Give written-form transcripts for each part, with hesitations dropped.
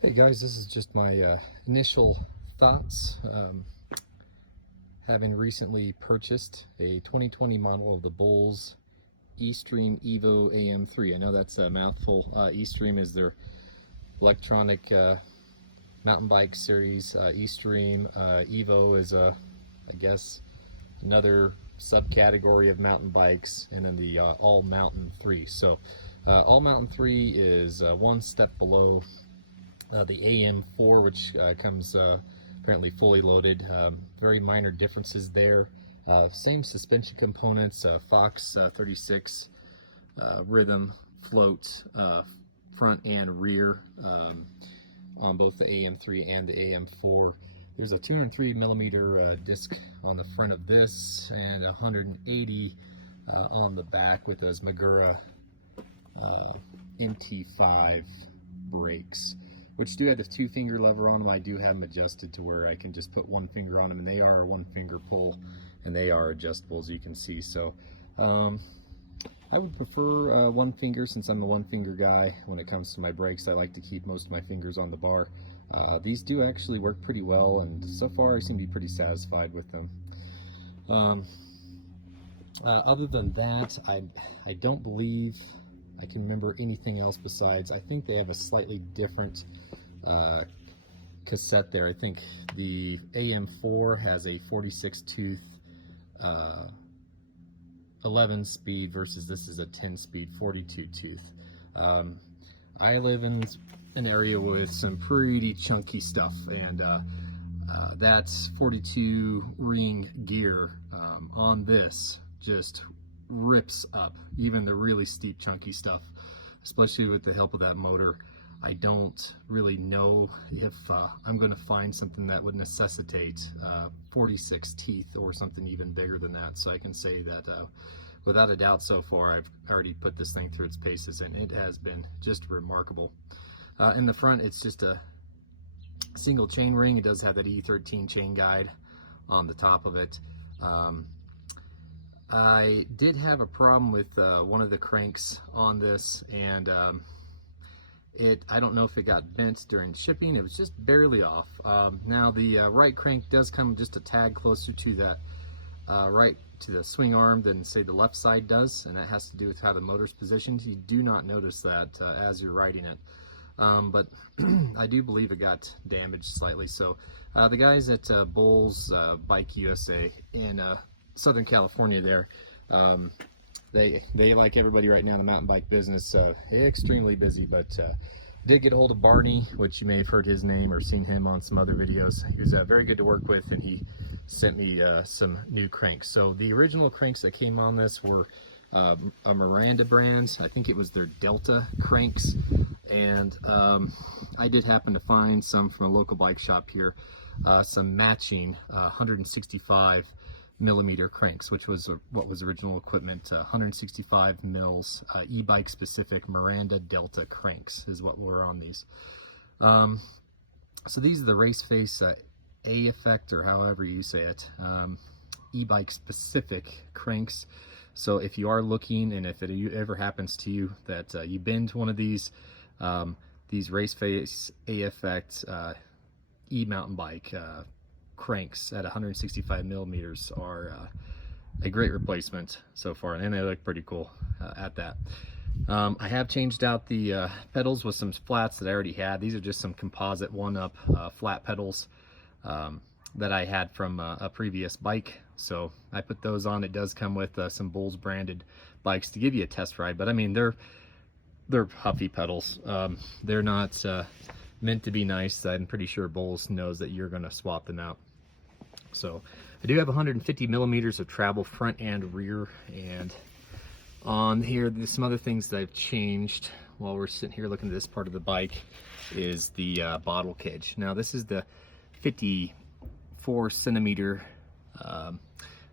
Hey guys, this is just my initial thoughts. Having recently purchased a 2020 model of the Bulls E-Stream EVO AM3. I know that's a mouthful. E-Stream is their electronic mountain bike series. E-Stream EVO is I guess another subcategory of mountain bikes, and then the All Mountain 3. So All Mountain 3 is one step below the AM4, which comes apparently fully loaded. Very minor differences there. Same suspension components, Fox 36 rhythm, float, front and rear on both the AM3 and the AM4. There's a 203 millimeter disc on the front of this and 180 on the back with those Magura MT5 brakes, which do have the 2-finger lever on them. I do have them adjusted to where I can just put one finger on them, and they are a 1-finger pull, and they are adjustable, as you can see. So I would prefer one finger, since I'm a 1-finger guy. When it comes to my brakes, I like to keep most of my fingers on the bar. These do actually work pretty well, and so far I seem to be pretty satisfied with them. Other than that, I don't believe I can remember anything else besides, I think they have a slightly different cassette there. I think the AM4 has a 46 tooth 11 speed versus this is a 10 speed 42 tooth. I live in an area with some pretty chunky stuff, and that 42 ring gear on this just rips up even the really steep chunky stuff, especially with the help of that motor. I don't really know if I'm going to find something that would necessitate 46 teeth or something even bigger than that. So I can say that without a doubt, so far I've already put this thing through its paces, and it has been just remarkable. In the front, it's just a single chain ring. It does have that E13 chain guide on the top of it. I did have a problem with one of the cranks on this, and I don't know if it got bent during shipping. It was just barely off. Now the right crank does come just a tad closer to that right to the swing arm than say the left side does, and that has to do with how the motor's positioned. You do not notice that as you're riding it, but I do believe it got damaged slightly. So the guys at Bulls Bike USA in Southern California there, they like everybody right now in the mountain bike business, extremely busy, but did get a hold of Barney, which you may have heard his name or seen him on some other videos. He was very good to work with, and he sent me some new cranks. So the original cranks that came on this were a Miranda brand. I think it was their Delta cranks, and I did happen to find some from a local bike shop here, some matching 165 millimeter cranks, which was what was original equipment. 165 mils e-bike specific Miranda Delta cranks is what were on these. So these are the race face A effect, or however you say it, e-bike specific cranks. So if you are looking, and if it ever happens to you that you bend one of these race face A effect e-mountain bike cranks at 165 millimeters are a great replacement so far, and they look pretty cool at that. I have changed out the pedals with some flats that I already had. These are just some composite 1-up flat pedals that I had from a previous bike, so I put those on. It does come with some Bulls branded bikes to give you a test ride, but I mean they're puffy pedals. They're not meant to be nice. I'm pretty sure Bulls knows that you're going to swap them out. So I do have 150 millimeters of travel front and rear, and on here there's some other things that I've changed while we're sitting here looking at this part of the bike is the bottle cage. Now this is the 54 centimeter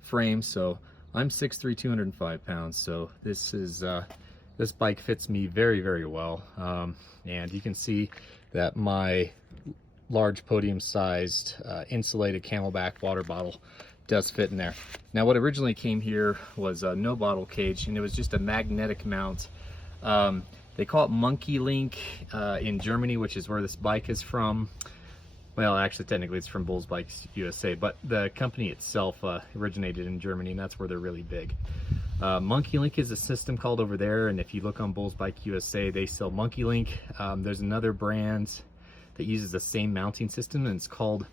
frame, so I'm 6'3", 205 pounds, so this is this bike fits me very, very well, and you can see that my large podium sized insulated Camelback water bottle does fit in there. Now what originally came here was no bottle cage, and it was just a magnetic mount They call it Monkey Link in Germany, which is where this bike is from. Well, actually, technically it's from Bulls Bikes USA, but the company itself originated in Germany, and that's where they're really big. Monkey Link is a system called over there, and if you look on Bulls Bike USA, they sell Monkey Link. There's another brand that uses the same mounting system, and it's called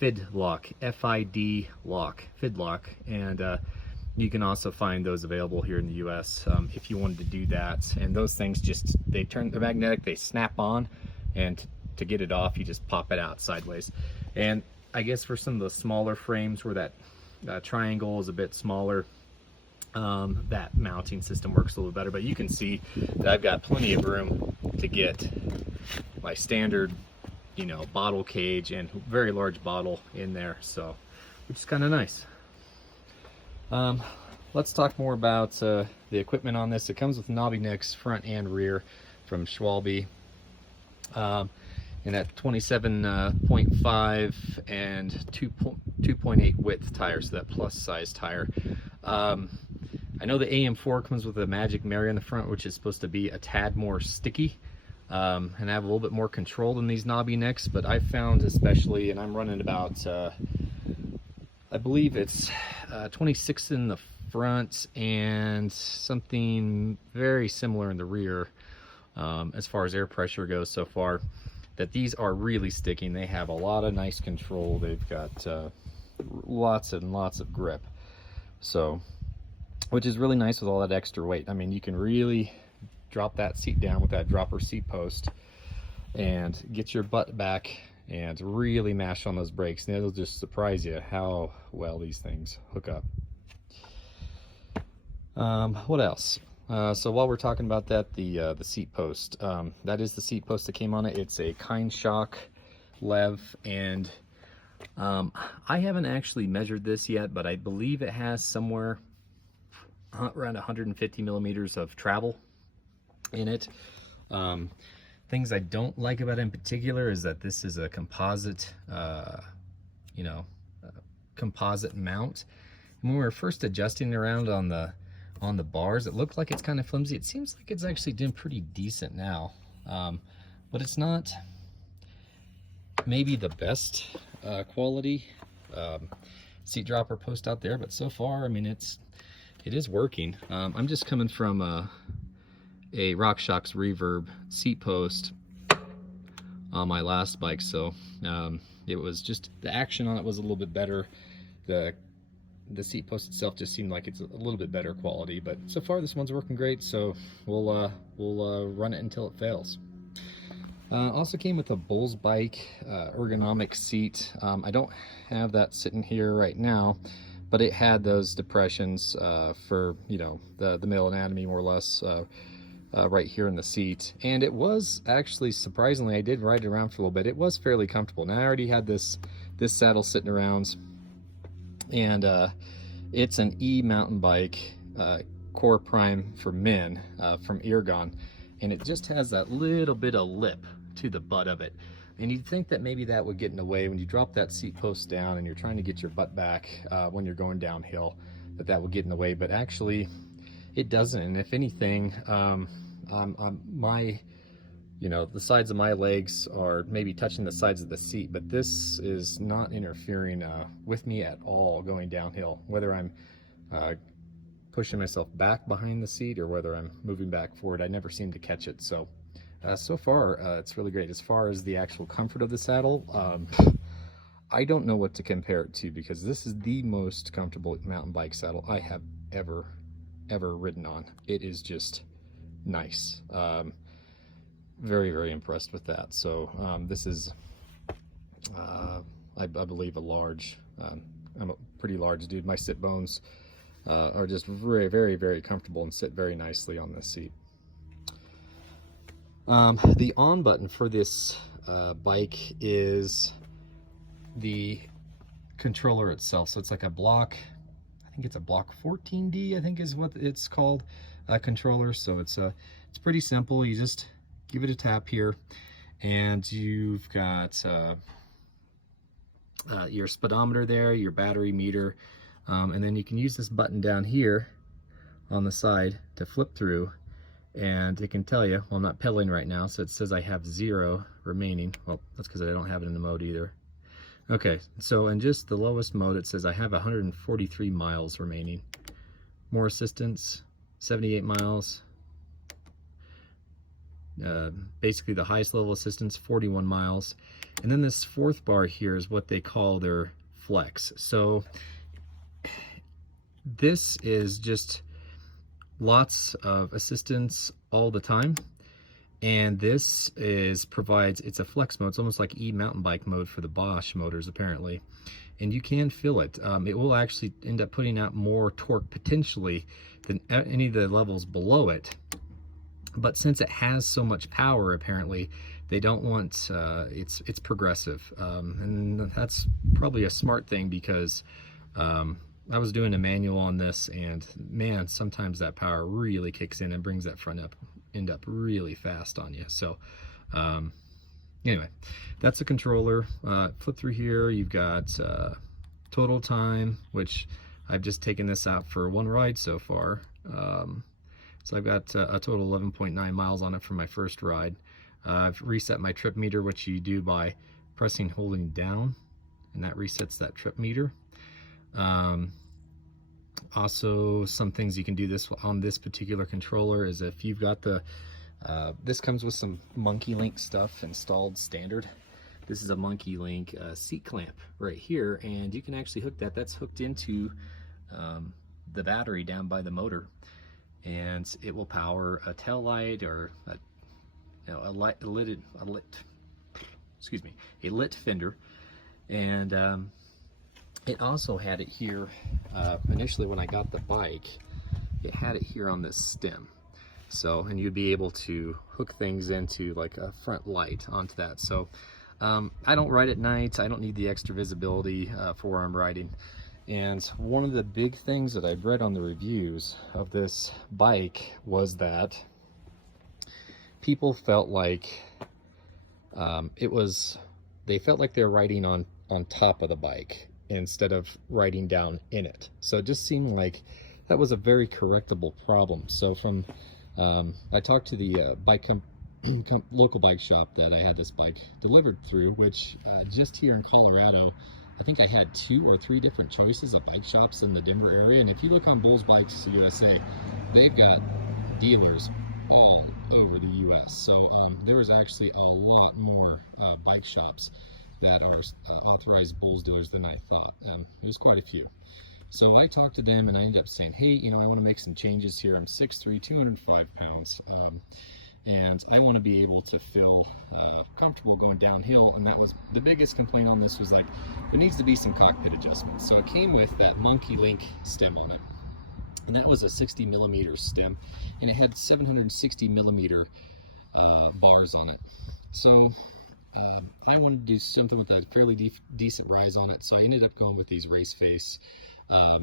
Fidlock, F-I-D lock, Fidlock, and you can also find those available here in the US if you wanted to do that. And those things just, they're magnetic, they snap on, and to get it off, you just pop it out sideways. And I guess for some of the smaller frames where that triangle is a bit smaller, that mounting system works a little better. But you can see that I've got plenty of room to get my standard, you know, bottle cage and very large bottle in there, so which is kind of nice. Let's talk more about the equipment on this. It comes with knobby necks front and rear from Schwalbe, and at 27.5 and 2.8 width tires, so that plus size tire. I know the AM4 comes with a Magic Mary on the front, which is supposed to be a tad more sticky and have a little bit more control than these knobby necks, but I found especially, and I'm running about I believe it's 26 in the front and something very similar in the rear as far as air pressure goes so far, that these are really sticking. They have a lot of nice control. They've got lots and lots of grip, so, which is really nice with all that extra weight. I mean, you can really drop that seat down with that dropper seat post and get your butt back and really mash on those brakes, and it'll just surprise you how well these things hook up. What else? So while we're talking about that, the seat post, that is the seat post that came on it. It's a Kind Shock Lev, and I haven't actually measured this yet, but I believe it has somewhere around 150 millimeters of travel in it. Things I don't like about it in particular is that this is a composite, composite mount. And when we were first adjusting around on the bars, it looked like it's kind of flimsy. It seems like it's actually doing pretty decent now, but it's not maybe the best quality seat dropper post out there. But so far, I mean, it is working. I'm just coming from a RockShox Reverb seat post on my last bike, so it was just, the action on it was a little bit better. The seat post itself just seemed like it's a little bit better quality, but so far this one's working great, so we'll run it until it fails. Also came with a Bulls bike ergonomic seat. I don't have that sitting here right now, but it had those depressions for, you know, the male anatomy more or less, right here in the seat. And it was actually, surprisingly, I did ride it around for a little bit, it was fairly comfortable. Now I already had this saddle sitting around, and it's an mountain bike Core Prime for men from Ergon, and it just has that little bit of lip to the butt of it. And you'd think that maybe that would get in the way when you drop that seat post down and you're trying to get your butt back when you're going downhill, that would get in the way, but actually it doesn't. And if anything, the sides of my legs are maybe touching the sides of the seat, but this is not interfering with me at all going downhill, whether I'm pushing myself back behind the seat or whether I'm moving back forward. I never seem to catch it. So so far it's really great. As far as the actual comfort of the saddle, I don't know what to compare it to, because this is the most comfortable mountain bike saddle I have ever ridden on. It is just nice. Very, very impressed with that. So this is I believe a large, I'm a pretty large dude. My sit bones are just very, very, very comfortable and sit very nicely on this seat. The on button for this bike is the controller itself. So it's like a block, I think it's a block 14D, I think is what it's called, controller. So it's pretty simple. You just give it a tap here, and you've got your speedometer there, your battery meter, and then you can use this button down here on the side to flip through, and it can tell you, well, I'm not pedaling right now, so it says I have 0 remaining. Well, that's because I don't have it in the mode either. Okay, so in just the lowest mode, it says I have 143 miles remaining. More assistance, 78 miles. Basically the highest level assistance, 41 miles. And then this fourth bar here is what they call their flex. So this is just lots of assistance all the time. And this provides, it's a flex mode. It's almost like mountain bike mode for the Bosch motors apparently. And you can feel it. It will actually end up putting out more torque potentially than any of the levels below it. But since it has so much power, apparently, they don't want, it's progressive. And that's probably a smart thing, because I was doing a manual on this, and man, sometimes that power really kicks in and brings that front end up really fast on you. So anyway, that's the controller. Flip through here, you've got total time, which I've just taken this out for one ride so far. So I've got a total 11.9 miles on it for my first ride. I've reset my trip meter, which you do by pressing, holding down, and that resets that trip meter. Also, some things you can do this on this particular controller is if you've got the, this comes with some Monkey Link stuff installed standard. This is a Monkey Link seat clamp right here, and you can actually hook that. That's hooked into the battery down by the motor, and it will power a tail light or a lit fender. And it also had it here, initially when I got the bike, it had it here on this stem. So, and you'd be able to hook things into like a front light onto that. So I don't ride at night. I don't need the extra visibility for where I'm riding. And one of the big things that I've read on the reviews of this bike was that people felt like they felt like they're riding on top of the bike instead of riding down in it. So it just seemed like that was a very correctable problem. So from I talked to the local bike shop that I had this bike delivered through, which just here in Colorado, I think I had 2 or 3 different choices of bike shops in the Denver area. And if you look on Bulls Bikes USA, they've got dealers all over the US. So there was actually a lot more bike shops that are authorized Bulls dealers than I thought. It was quite a few. So I talked to them and I ended up saying, hey, you know, I want to make some changes here. I'm 6'3", 205 pounds. And I want to be able to feel comfortable going downhill. And that was the biggest complaint on this, was like, there needs to be some cockpit adjustments. So it came with that Monkey Link stem on it. And that was a 60 millimeter stem, and it had 760 millimeter bars on it. So I wanted to do something with a fairly decent rise on it. So I ended up going with these race face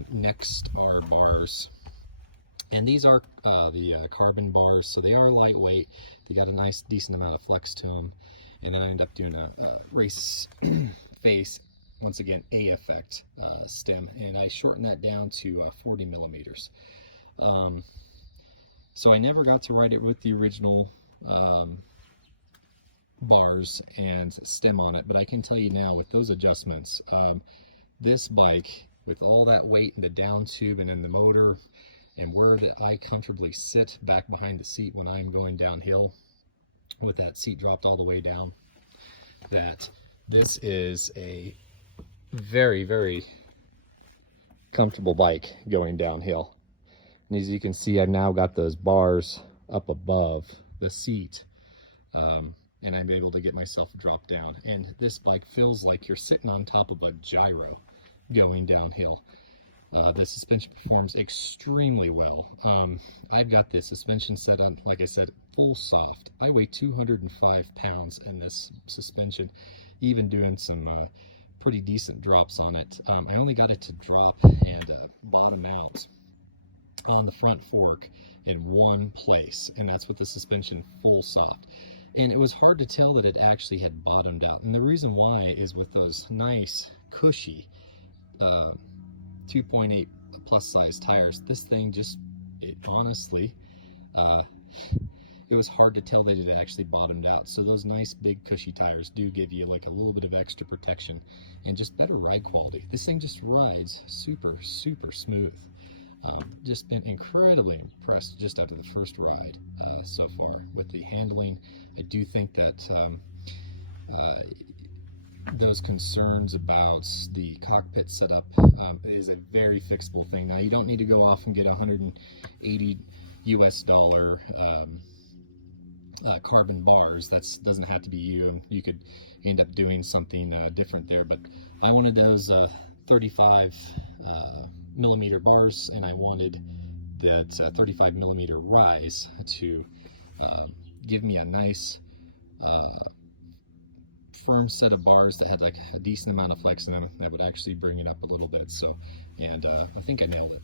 next R bars. And these are the carbon bars, so they are lightweight. They got a nice, decent amount of flex to them. And then I ended up doing a race face, once again, A effect stem, and I shortened that down to 40 millimeters. So I never got to ride it with the original bars and stem on it, but I can tell you now, with those adjustments, this bike, with all that weight in the down tube and in the motor, and where I comfortably sit back behind the seat when I'm going downhill, with that seat dropped all the way down, that this is a very, very comfortable bike going downhill. And as you can see, I've now got those bars up above the seat, and I'm able to get myself dropped down. And this bike feels like you're sitting on top of a gyro going downhill. The suspension performs extremely well. I've got this suspension set on, like I said, full soft. I weigh 205 pounds in this suspension, even doing some pretty decent drops on it. I only got it to drop and bottom out on the front fork in one place, and that's with the suspension full soft. And it was hard to tell that it actually had bottomed out. And the reason why is with those nice, cushy 2.8 plus size tires, this thing just, it honestly it was hard to tell that it actually bottomed out. So those nice big cushy tires do give you like a little bit of extra protection and just better ride quality. This thing just rides super, super smooth. Just been incredibly impressed just after the first ride so far with the handling. I do think that those concerns about the cockpit setup is a very fixable thing. Now, you don't need to go off and get $180 carbon bars. That doesn't have to be you. You could end up doing something different there, but I wanted those 35 millimeter bars, and I wanted that 35 millimeter rise to give me a nice firm set of bars that had like a decent amount of flex in them that would actually bring it up a little bit. So, and I think I nailed it.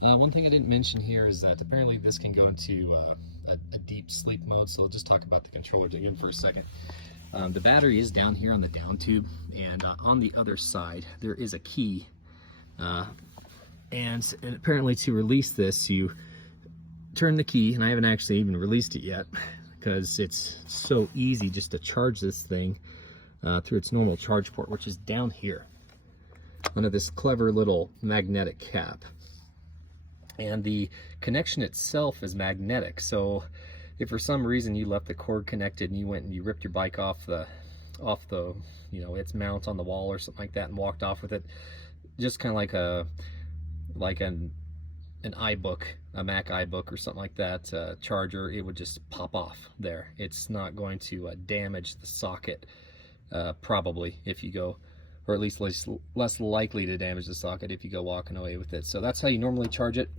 One thing I didn't mention here is that apparently this can go into a deep sleep mode, so we'll just talk about the controller again for a second. The battery is down here on the down tube, and on the other side there is a key, and apparently to release this you turn the key, and I haven't actually even released it yet because it's so easy just to charge this thing through its normal charge port, which is down here under this clever little magnetic cap. And the connection itself is magnetic, so if for some reason you left the cord connected and you went and you ripped your bike off the you know, its mount on the wall or something like that and walked off with it, just kind of like an iBook, a Mac iBook or something like that charger, it would just pop off there. It's not going to damage the socket, probably, if you go, or at least less likely to damage the socket if you go walking away with it. So that's how you normally charge it,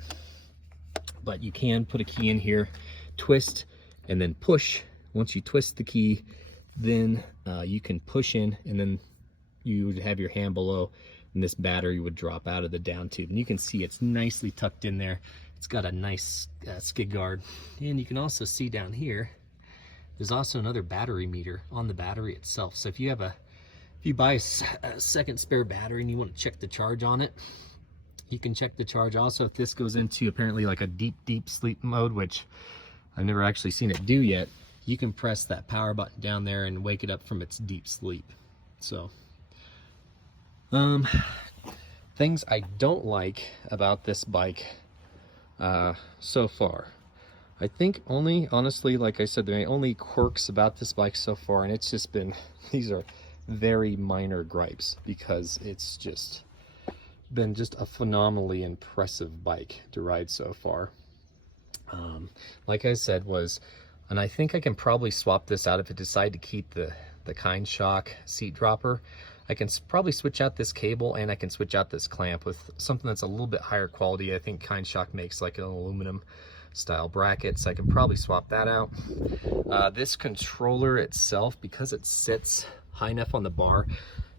but you can put a key in here, twist, and then push. Once you twist the key, then you can push in, and then you would have your hand below, and this battery would drop out of the down tube. And you can see it's nicely tucked in there. It's got a nice skid guard, and you can also see down here there's also another battery meter on the battery itself. So if you have if you buy a second spare battery and you want to check the charge on it, you can check the charge. Also, if this goes into apparently like a deep sleep mode, which I've never actually seen it do yet, you can press that power button down there and wake it up from its deep sleep. So things I don't like about this bike so far, I think only, honestly, like I said, the only quirks about this bike so far, and it's just been, these are very minor gripes, because it's just been just a phenomenally impressive bike to ride so far. Like I said, and I think I can probably swap this out if I decide to keep the Kind Shock seat dropper. I can probably switch out this cable, and I can switch out this clamp with something that's a little bit higher quality. I think Kind Shock makes like an aluminum style bracket, so I can probably swap that out. This controller itself, because it sits high enough on the bar,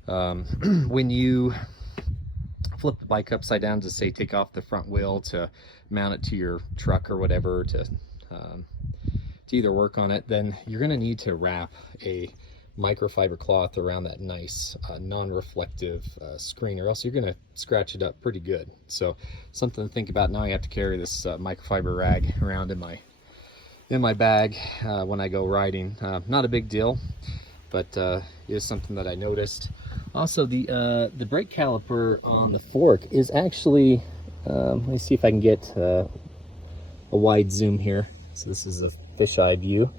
when you flip the bike upside down to, say, take off the front wheel to mount it to your truck or whatever, to either work on it, then you're going to need to wrap a microfiber cloth around that nice non-reflective screen, or else you're going to scratch it up pretty good. So something to think about. Now I have to carry this microfiber rag around in my bag when I go riding. Not a big deal, but it is something that I noticed. Also, the brake caliper on the fork is actually, let me see if I can get a wide zoom here. So this is a fisheye view.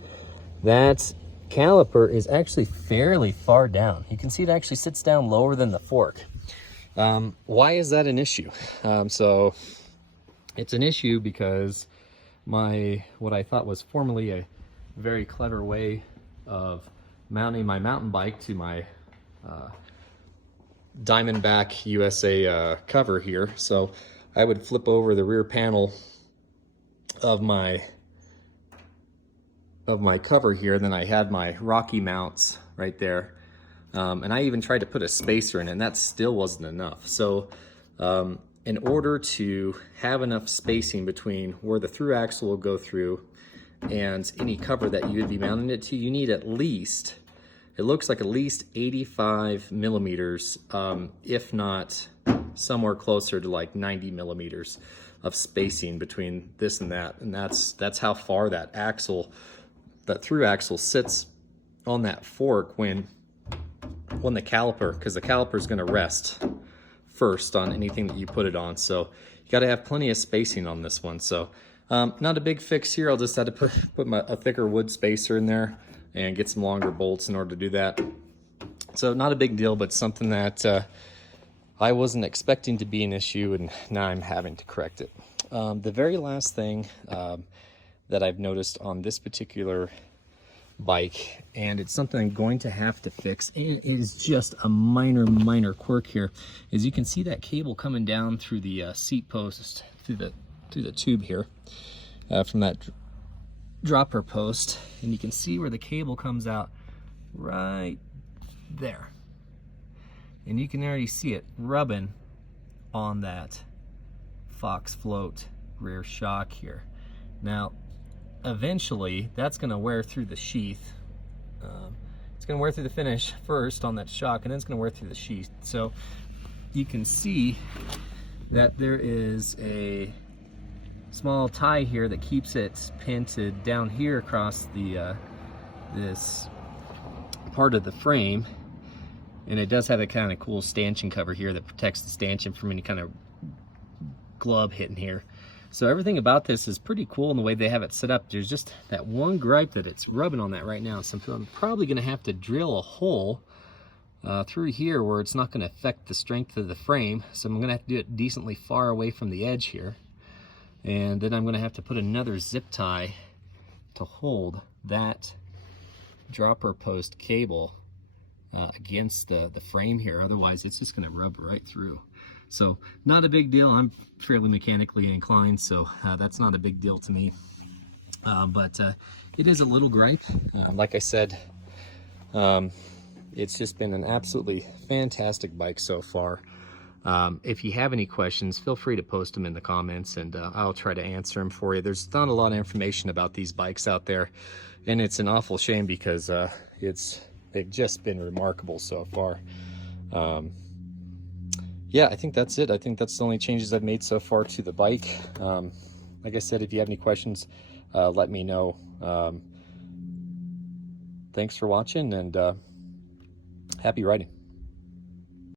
That caliper is actually fairly far down. You can see it actually sits down lower than the fork. Why is that an issue? So it's an issue because what I thought was formerly a very clever way of mounting my mountain bike to my Diamondback USA cover here. So I would flip over the rear panel of my cover here, and then I had my Rocky mounts right there, and I even tried to put a spacer in, and that still wasn't enough. So in order to have enough spacing between where the through axle will go through and any cover that you would be mounting it to, you need at least, it looks like at least 85 millimeters, if not somewhere closer to like 90 millimeters of spacing between this and that, and that's how far that axle, that through axle, sits on that fork when the caliper, because the caliper is going to rest first on anything that you put it on. So you got to have plenty of spacing on this one. So not a big fix here. I'll just have to put a thicker wood spacer in there and get some longer bolts in order to do that. So not a big deal, but something that I wasn't expecting to be an issue, and now I'm having to correct it. The very last thing that I've noticed on this particular bike, and it's something I'm going to have to fix, and it is just a minor quirk here, is you can see that cable coming down through the seat post, through the tube here, from that dropper post, and you can see where the cable comes out right there, and you can already see it rubbing on that Fox float rear shock here. Now eventually that's going to wear through the sheath. It's going to wear through the finish first on that shock, and then it's going to wear through the sheath. So you can see that there is a small tie here that keeps it pinted down here across the this part of the frame, and it does have a kind of cool stanchion cover here that protects the stanchion from any kind of glove hitting here. So everything about this is pretty cool in the way they have it set up. There's just that one gripe that it's rubbing on that right now. So I'm probably going to have to drill a hole through here where it's not going to affect the strength of the frame. So I'm going to have to do it decently far away from the edge here. And then I'm going to have to put another zip tie to hold that dropper post cable against the frame here. Otherwise it's just going to rub right through. So not a big deal. I'm fairly mechanically inclined, so that's not a big deal to me. But it is a little gripe. Like I said, it's just been an absolutely fantastic bike so far. If you have any questions, feel free to post them in the comments, and I'll try to answer them for you. There's not a lot of information about these bikes out there, and it's an awful shame because they've just been remarkable so far. Yeah, I think that's it. I think that's the only changes I've made so far to the bike. Like I said, if you have any questions, let me know. Thanks for watching, and happy riding.